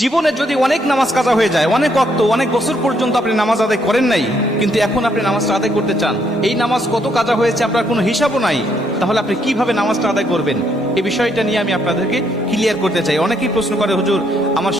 জীবনে যদি অনেক নামাজ কাজা হয়ে যায়, অনেক ওয়াক্ত, অনেক বছর পর্যন্ত আপনি নামাজ আদায় করেন নাই, কিন্তু এখন আপনি নামাজটা আদায় করতে চান, এই নামাজ কত কাজা হয়েছে আপনার কোনো হিসাবও নাই, তাহলে আপনি কিভাবে নামাজটা আদায় করবেন? এই বিষয়টা নিয়ে আমি আপনাদেরকে ক্লিয়ার করতে চাই। অনেকেই প্রশ্ন করে, হুজুর আমার